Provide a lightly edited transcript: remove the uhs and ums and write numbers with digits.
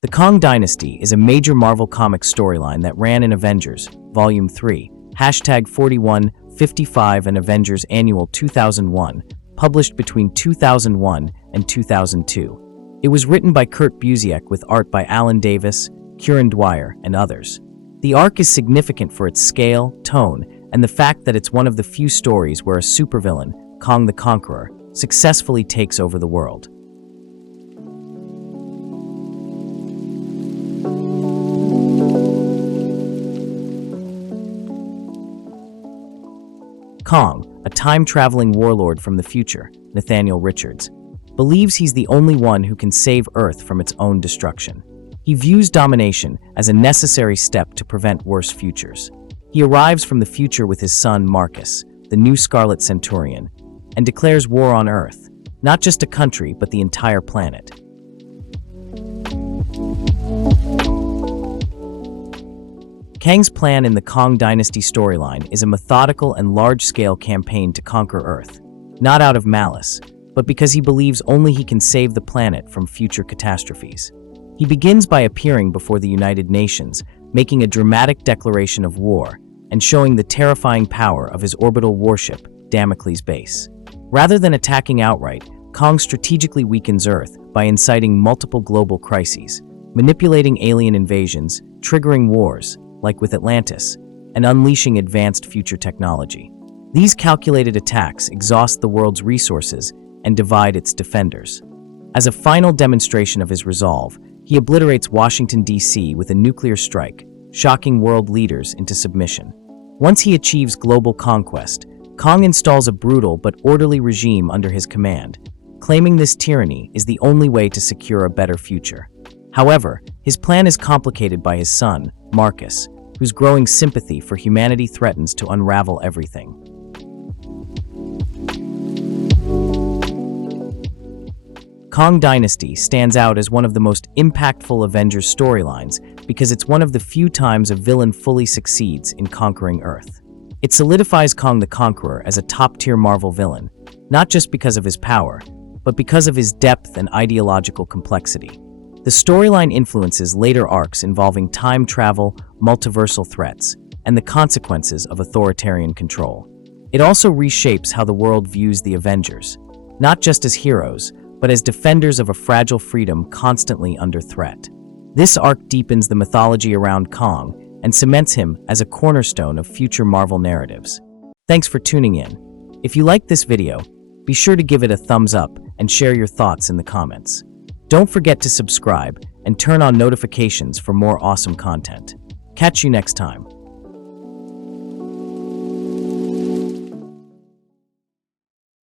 The Kang Dynasty is a major Marvel Comics storyline that ran in Avengers, Volume 3, #4155 and Avengers Annual 2001, published between 2001 and 2002. It was written by Kurt Busiek with art by Alan Davis, Kieron Dwyer, and others. The arc is significant for its scale, tone, and the fact that it's one of the few stories where a supervillain, Kang the Conqueror, successfully takes over the world. Kang, a time-traveling warlord from the future, Nathaniel Richards, believes he's the only one who can save Earth from its own destruction. He views domination as a necessary step to prevent worse futures. He arrives from the future with his son Marcus, the new Scarlet Centurion, and declares war on Earth, not just a country but the entire planet. Kang's plan in the Kang Dynasty storyline is a methodical and large-scale campaign to conquer Earth, not out of malice, but because he believes only he can save the planet from future catastrophes. He begins by appearing before the United Nations, making a dramatic declaration of war and showing the terrifying power of his orbital warship, Damocles base. Rather than attacking outright, Kang strategically weakens Earth by inciting multiple global crises, manipulating alien invasions, triggering wars, like with Atlantis, and unleashing advanced future technology. These calculated attacks exhaust the world's resources and divide its defenders. As a final demonstration of his resolve, he obliterates Washington, D.C. with a nuclear strike, shocking world leaders into submission. Once he achieves global conquest, Kang installs a brutal but orderly regime under his command, claiming this tyranny is the only way to secure a better future. However, his plan is complicated by his son, Marcus, whose growing sympathy for humanity threatens to unravel everything. Kang Dynasty stands out as one of the most impactful Avengers storylines because it's one of the few times a villain fully succeeds in conquering Earth. It solidifies Kang the Conqueror as a top-tier Marvel villain, not just because of his power, but because of his depth and ideological complexity. The storyline influences later arcs involving time travel, multiversal threats, and the consequences of authoritarian control. It also reshapes how the world views the Avengers, not just as heroes, but as defenders of a fragile freedom constantly under threat. This arc deepens the mythology around Kang and cements him as a cornerstone of future Marvel narratives. Thanks for tuning in. If you liked this video, be sure to give it a thumbs up and share your thoughts in the comments. Don't forget to subscribe and turn on notifications for more awesome content. Catch you next time.